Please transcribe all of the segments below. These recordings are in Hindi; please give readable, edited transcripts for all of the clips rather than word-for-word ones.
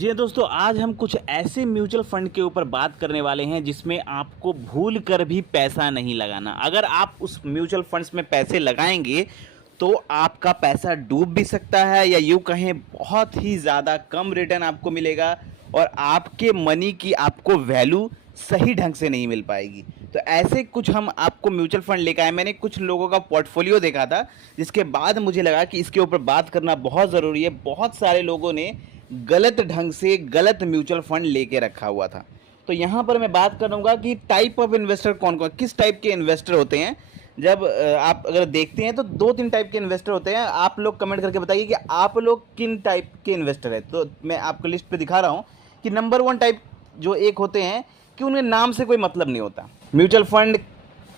जी हाँ दोस्तों, आज हम कुछ ऐसे म्यूचुअल फंड के ऊपर बात करने वाले हैं जिसमें आपको भूल कर भी पैसा नहीं लगाना। अगर आप उस म्यूचुअल फंड्स में पैसे लगाएंगे तो आपका पैसा डूब भी सकता है या यूँ कहें बहुत ही ज़्यादा कम रिटर्न आपको मिलेगा और आपके मनी की आपको वैल्यू सही ढंग से नहीं मिल पाएगी। तो ऐसे कुछ हम आपको म्यूचुअल फंड लेकर आए। मैंने कुछ लोगों का पोर्टफोलियो देखा था जिसके बाद मुझे लगा कि इसके ऊपर बात करना बहुत ज़रूरी है। बहुत सारे लोगों ने गलत ढंग से गलत म्यूचुअल फंड लेके रखा हुआ था। तो यहाँ पर मैं बात करूँगा कि टाइप ऑफ इन्वेस्टर कौन कौन, किस टाइप के इन्वेस्टर होते हैं। जब आप अगर देखते हैं तो 2-3 टाइप के इन्वेस्टर होते हैं। आप लोग कमेंट करके बताइए कि आप लोग किन टाइप के इन्वेस्टर हैं। तो मैं आपको लिस्ट पे दिखा रहा हूँ कि नंबर 1 टाइप जो एक होते हैं कि उन्हें नाम से कोई मतलब नहीं होता। म्यूचुअल फंड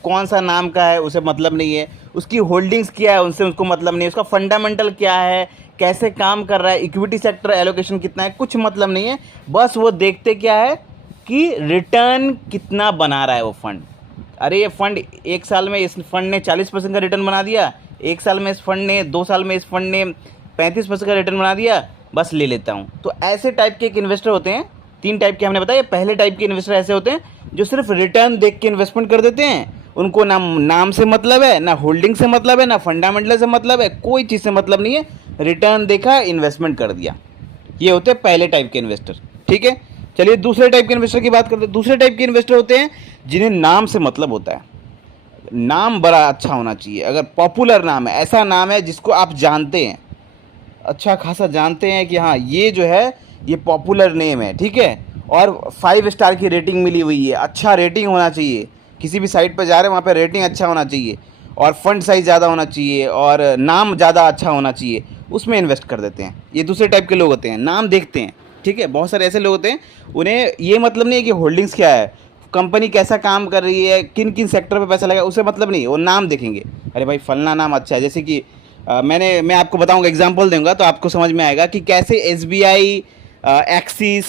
कौन सा नाम का है उसे मतलब नहीं है, उसकी होल्डिंग्स क्या है उनसे उसको मतलब नहीं है, उसका फंडामेंटल क्या है, कैसे काम कर रहा है, इक्विटी सेक्टर एलोकेशन कितना है, कुछ मतलब नहीं है। बस वो देखते क्या है कि रिटर्न कितना बना रहा है वो फंड। अरे ये फंड एक साल में इस फंड ने 40% का रिटर्न बना दिया, एक साल में इस फंड ने, 2 साल में इस फंड ने 35% का रिटर्न बना दिया, बस ले लेता हूँ। तो ऐसे टाइप के एक इन्वेस्टर होते हैं। 3 टाइप के हमने बताया। पहले टाइप के इन्वेस्टर ऐसे होते हैं जो सिर्फ रिटर्न देख के इन्वेस्टमेंट कर देते हैं। उनको ना नाम से मतलब है, ना होल्डिंग से मतलब है, ना फंडामेंटल से मतलब है, कोई चीज़ से मतलब नहीं है। रिटर्न देखा, इन्वेस्टमेंट कर दिया। ये होते हैं पहले टाइप के इन्वेस्टर। ठीक है, चलिए दूसरे टाइप के इन्वेस्टर की बात करते हैं। दूसरे टाइप के इन्वेस्टर होते हैं जिन्हें नाम से मतलब होता है। नाम बड़ा अच्छा होना चाहिए। अगर पॉपुलर नाम है, ऐसा नाम है जिसको आप जानते हैं, अच्छा खासा जानते हैं कि हाँ ये जो है ये पॉपुलर नेम है, ठीक है, और 5 स्टार की रेटिंग मिली हुई है, अच्छा रेटिंग होना चाहिए। किसी भी साइट पर जा रहे हैं वहाँ पे रेटिंग अच्छा होना चाहिए और फंड साइज ज़्यादा होना चाहिए और नाम ज़्यादा अच्छा होना चाहिए, उसमें इन्वेस्ट कर देते हैं। ये दूसरे टाइप के लोग होते हैं, नाम देखते हैं। ठीक है, बहुत सारे ऐसे लोग होते हैं उन्हें ये मतलब नहीं है कि होल्डिंग्स क्या है, कंपनी कैसा काम कर रही है, किन किन सेक्टर पे पैसा लगा, उसे मतलब नहीं, वो नाम देखेंगे। अरे भाई फलना नाम अच्छा है, जैसे कि मैं आपको बताऊंगा, एग्जांपल दूंगा तो आपको समझ में आएगा कि कैसे एसबीआई, एक्सिस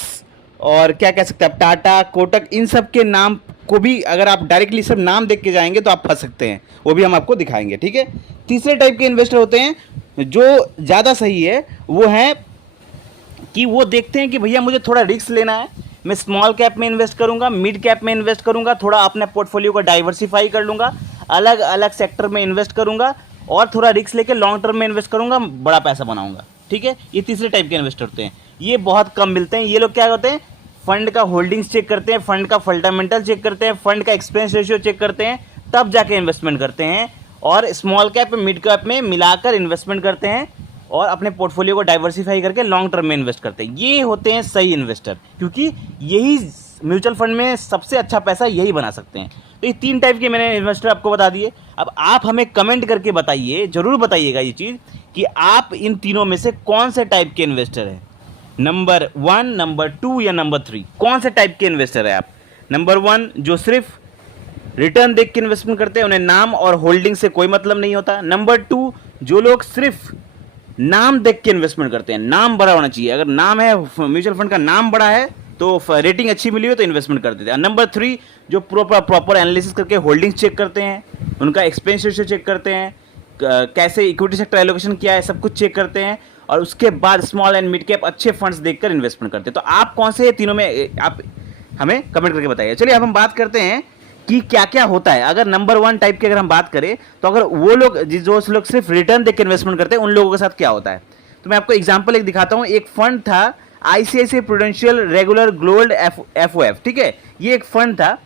और क्या कह सकते हैं, टाटा, कोटक, इन सब के नाम को भी अगर आप डायरेक्टली सब नाम देख के जाएंगे तो आप फंस सकते हैं। वो भी हम आपको दिखाएंगे। ठीक है, तीसरे टाइप के इन्वेस्टर होते हैं जो ज़्यादा सही है, वो है कि वो देखते हैं कि भैया मुझे थोड़ा रिस्क लेना है, मैं स्मॉल कैप में इन्वेस्ट करूंगा, मिड कैप में इन्वेस्ट करूंगा, थोड़ा अपने पोर्टफोलियो को डाइवर्सिफाई कर लूंगा, अलग अलग सेक्टर में इन्वेस्ट करूंगा और थोड़ा रिस्क लेके लॉन्ग टर्म में इन्वेस्ट करूंगा, बड़ा पैसा बनाऊंगा। ठीक है, ये तीसरे टाइप के इन्वेस्टर होते हैं। ये बहुत कम मिलते हैं। ये लोग क्या करते हैं, फंड का होल्डिंग्स चेक करते हैं, फंड का फंडामेंटल चेक करते हैं, फंड का एक्सपेंस रेशियो चेक करते हैं, तब जाके इन्वेस्टमेंट करते हैं और स्मॉल कैप मिड कैप में मिलाकर इन्वेस्टमेंट करते हैं और अपने पोर्टफोलियो को डाइवर्सिफाई करके लॉन्ग टर्म में इन्वेस्ट करते हैं। ये होते हैं सही इन्वेस्टर, क्योंकि यही म्यूचुअल फंड में सबसे अच्छा पैसा यही बना सकते हैं। तो ये 3 टाइप के मैंने इन्वेस्टर आपको बता दिए। अब आप हमें कमेंट करके बताइए, जरूर बताइएगा ये चीज़ कि आप इन तीनों में से कौन से टाइप के इन्वेस्टर हैं। नंबर 1, नंबर 2 या नंबर 3, कौन से टाइप के इन्वेस्टर है आप। नंबर 1 जो सिर्फ रिटर्न देख के इन्वेस्टमेंट करते हैं, उन्हें नाम और होल्डिंग से कोई मतलब नहीं होता। नंबर 2 जो लोग सिर्फ नाम देख के इन्वेस्टमेंट करते हैं, नाम बड़ा होना चाहिए, अगर नाम है म्यूचुअल फंड का नाम बड़ा है तो रेटिंग अच्छी मिली हो तो इन्वेस्टमेंट कर देते हैं। नंबर 3 जो प्रॉपर एनालिसिस करके होल्डिंग्स चेक करते हैं, उनका एक्सपेंस रेशियो चेक करते हैं, कैसे इक्विटी सेक्टर एलोकेशन किया है, सब कुछ चेक करते हैं और उसके बाद स्मॉल एंड मिड कैप अच्छे फंड्स देखकर इन्वेस्टमेंट करते हैं। तो आप कौन से तीनों में, आप हमें कमेंट करके बताइए। चलिए अब हम बात करते हैं कि क्या क्या होता है। अगर नंबर 1 टाइप की अगर हम बात करें तो अगर वो लोग जो लोग सिर्फ रिटर्न देख के इन्वेस्टमेंट करते हैं, उन लोगों के साथ क्या होता है। तो मैं आपको एग्जांपल एक दिखाता हूं। एक फंड था ICICI prudential regular gold FOF. ठीक है, ये एक फंड था।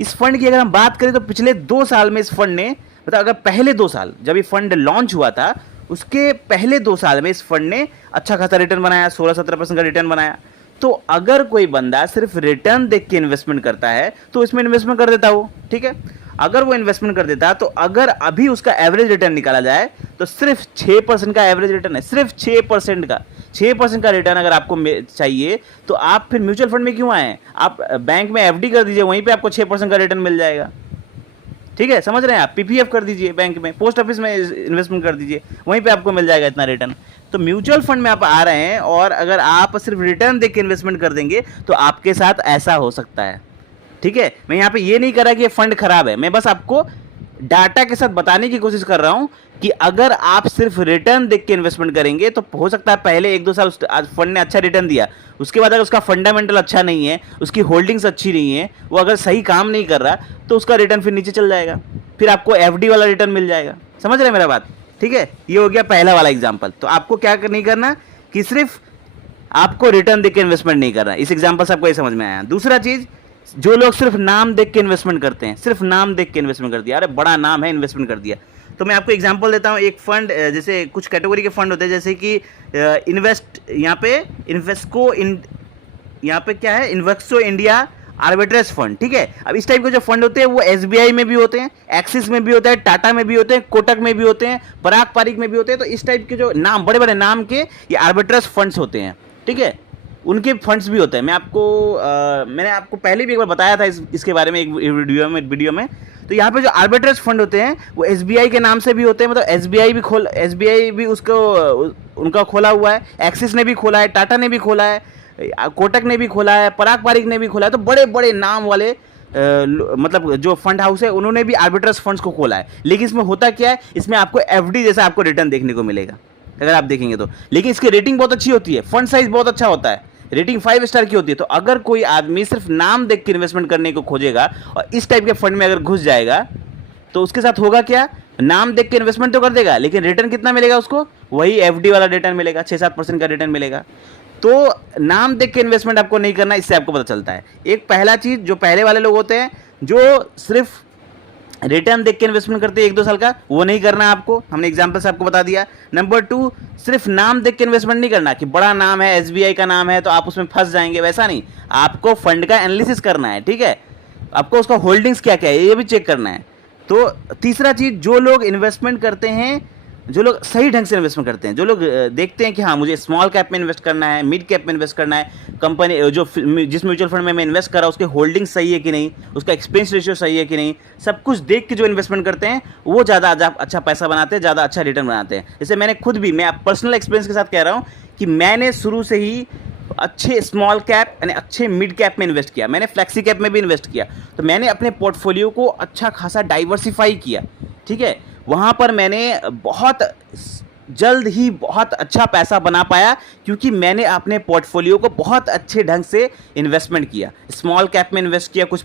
इस फंड की अगर हम बात करें तो पिछले 2 साल में इस फंड ने, मतलब अगर पहले 2 साल जब ये फंड लॉन्च हुआ था उसके पहले 2 साल में इस फंड ने अच्छा खासा रिटर्न बनाया, 16-17% का रिटर्न बनाया। तो अगर कोई बंदा सिर्फ रिटर्न देख के इन्वेस्टमेंट करता है तो इसमें इन्वेस्टमेंट कर देता वो। ठीक है, अगर वो इन्वेस्टमेंट कर देता तो अगर अभी उसका एवरेज रिटर्न निकाला जाए तो सिर्फ 6% का एवरेज रिटर्न है, सिर्फ 6% का रिटर्न अगर आपको चाहिए तो आप फिर म्यूचुअल फंड में क्यों आए। आप बैंक में एफडी कर दीजिए, वहीं पे आपको 6% का रिटर्न मिल जाएगा। ठीक है, समझ रहे हैं आप, पीपीएफ कर दीजिए, बैंक में, पोस्ट ऑफिस में इन्वेस्टमेंट कर दीजिए, वहीं पे आपको मिल जाएगा इतना रिटर्न। तो म्यूचुअल फंड में आप आ रहे हैं और अगर आप सिर्फ रिटर्न देख के इन्वेस्टमेंट कर देंगे तो आपके साथ ऐसा हो सकता है। ठीक है, मैं यहाँ पे ये नहीं कर रहा कि ये फंड खराब है, मैं बस आपको डाटा के साथ बताने की कोशिश कर रहा हूं कि अगर आप सिर्फ रिटर्न देख के इन्वेस्टमेंट करेंगे तो हो सकता है पहले 1-2 साल उस फंड ने अच्छा रिटर्न दिया, उसके बाद अगर उसका फंडामेंटल अच्छा नहीं है, उसकी होल्डिंग्स अच्छी नहीं है, वो अगर सही काम नहीं कर रहा, तो उसका रिटर्न फिर नीचे चल जाएगा, फिर आपको एफडी वाला रिटर्न मिल जाएगा। समझ रहे हैं मेरा बात? ठीक है, ये हो गया पहला वाला एग्जाम्पल। तो आपको क्या नहीं करना कि सिर्फ आपको रिटर्न देख के इन्वेस्टमेंट नहीं करना। इस एग्जाम्पल से आपको ये समझ में आया। दूसरा चीज, जो लोग सिर्फ नाम देख के इन्वेस्टमेंट करते हैं, सिर्फ नाम देख के इन्वेस्टमेंट कर दिया, अरे बड़ा नाम है इन्वेस्टमेंट कर दिया। तो मैं आपको एग्जांपल देता हूं। एक फंड, जैसे कुछ कैटेगरी के फंड होते हैं, जैसे कि इन्वेस्ट, यहाँ पे इन्वेस्को, यहाँ पे क्या है, इन्वेस्टो इंडिया आर्बिट्रेज फंड। ठीक है, अब इस टाइप के जो फंड होते हैं वो एसबीआई में भी होते हैं, एक्सिस में भी होता है, टाटा में भी होते हैं, कोटक में भी होते हैं, पराग पारिक में भी होते हैं। तो इस टाइप के जो नाम, बड़े बड़े नाम के ये आर्बिट्रेज फंड्स होते हैं। ठीक है, उनके फंड्स भी होते हैं। मैंने आपको पहले भी एक बार बताया था इसके बारे में एक वीडियो में। तो यहाँ पे जो आर्बिट्रेज फंड होते हैं वो एसबीआई के नाम से भी होते हैं, मतलब एसबीआई भी उसको उनका खोला हुआ है, एक्सिस ने भी खोला है, टाटा ने भी खोला है, कोटक ने भी खोला है, पराग पारिक ने भी खोला है। तो बड़े बड़े नाम वाले मतलब जो फंड हाउस है उन्होंने भी आर्बिट्रेज फंड्स को खोला है। लेकिन इसमें होता क्या है, इसमें आपको एफडी जैसा आपको रिटर्न देखने को मिलेगा अगर आप देखेंगे तो। लेकिन इसकी रेटिंग बहुत अच्छी होती है, फंड साइज बहुत अच्छा होता है, रेटिंग 5 स्टार की होती है। तो अगर कोई आदमी सिर्फ नाम देख के इन्वेस्टमेंट करने को खोजेगा और इस टाइप के फंड में अगर घुस जाएगा तो उसके साथ होगा क्या, नाम देख के इन्वेस्टमेंट तो कर देगा लेकिन रिटर्न कितना मिलेगा उसको, वही एफडी वाला रिटर्न मिलेगा, 6-7% का रिटर्न मिलेगा। तो नाम देख के इन्वेस्टमेंट आपको नहीं करना, इससे आपको पता चलता है। एक पहला चीज, जो पहले वाले लोग होते हैं जो सिर्फ रिटर्न देख के इन्वेस्टमेंट करते हैं 1-2 साल का, वो नहीं करना है आपको, हमने एग्जांपल से आपको बता दिया। नंबर 2, सिर्फ नाम देख के इन्वेस्टमेंट नहीं करना कि बड़ा नाम है, एसबीआई का नाम है तो आप उसमें फंस जाएंगे, वैसा नहीं। आपको फंड का एनालिसिस करना है। ठीक है, आपको उसका होल्डिंग्स क्या क्या है ये भी चेक करना है। तो तीसरा चीज, जो लोग इन्वेस्टमेंट करते हैं, जो लोग सही ढंग से इन्वेस्टमेंट करते हैं, जो लोग देखते हैं कि हाँ मुझे स्मॉल कैप में इन्वेस्ट करना है, मिड कैप में इन्वेस्ट करना है, कंपनी जो जिस म्यूचुअल फंड में मैं इन्वेस्ट कर रहा हूँ उसके होल्डिंग सही है कि नहीं, उसका एक्सपेंस रेशियो सही है कि नहीं, सब कुछ देख के जो इन्वेस्टमेंट करते हैं वो ज़्यादा अच्छा पैसा बनाते हैं, ज़्यादा अच्छा रिटर्न बनाते हैं। जैसे मैंने खुद भी, मैं पर्सनल एक्सपीरियंस के साथ कह रहा हूँ कि मैंने शुरू से ही अच्छे स्मॉल कैप यानी अच्छे मिड कैप में इन्वेस्ट किया, मैंने फ्लेक्सी कैप में भी इन्वेस्ट किया। तो मैंने अपने पोर्टफोलियो को अच्छा खासा डाइवर्सिफाई किया। ठीक है, वहाँ पर मैंने बहुत जल्द ही बहुत अच्छा पैसा बना पाया क्योंकि मैंने अपने पोर्टफोलियो को बहुत अच्छे ढंग से इन्वेस्टमेंट किया। स्मॉल कैप में इन्वेस्ट किया कुछ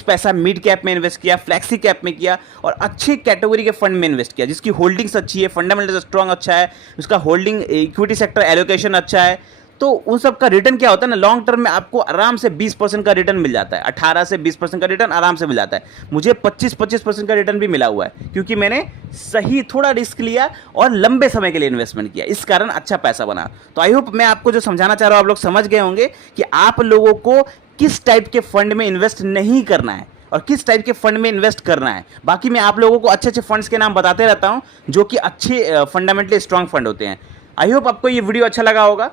पैसा मिड कैप में इन्वेस्ट किया, फ्लैक्सी कैप में किया और अच्छी कैटेगरी के फंड में इन्वेस्ट किया जिसकी होल्डिंग्स अच्छी है, फंडामेंटल स्ट्रॉन्ग अच्छा है, उसका होल्डिंग इक्विटी सेक्टर एलोकेशन अच्छा है। तो उन सब का रिटर्न क्या होता है ना, लॉन्ग टर्म में आपको आराम से 20% का रिटर्न मिल जाता है, 18 से 20% का रिटर्न आराम से मिल जाता है। मुझे 25% का रिटर्न भी मिला हुआ है क्योंकि मैंने सही थोड़ा रिस्क लिया और लंबे समय के लिए इन्वेस्टमेंट किया, इस कारण अच्छा पैसा बना। तो आई होप मैं आपको जो समझाना चाह रहा हूँ आप लोग समझ गए होंगे कि आप लोगों को किस टाइप के फंड में इन्वेस्ट नहीं करना है और किस टाइप के फंड में इन्वेस्ट करना है। बाकी मैं आप लोगों को अच्छे अच्छे फंड्स के नाम बताते रहता हूं जो कि अच्छे फंडामेंटली स्ट्रांग फंड होते हैं। आई होप आपको ये वीडियो अच्छा लगा होगा।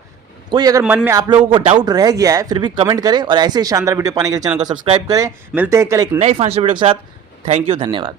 कोई अगर मन में आप लोगों को डाउट रह गया है फिर भी कमेंट करें और ऐसे ही शानदार वीडियो पाने के लिए चैनल को सब्सक्राइब करें। मिलते हैं कल एक नई फाइनेंशियल वीडियो के साथ। थैंक यू, धन्यवाद।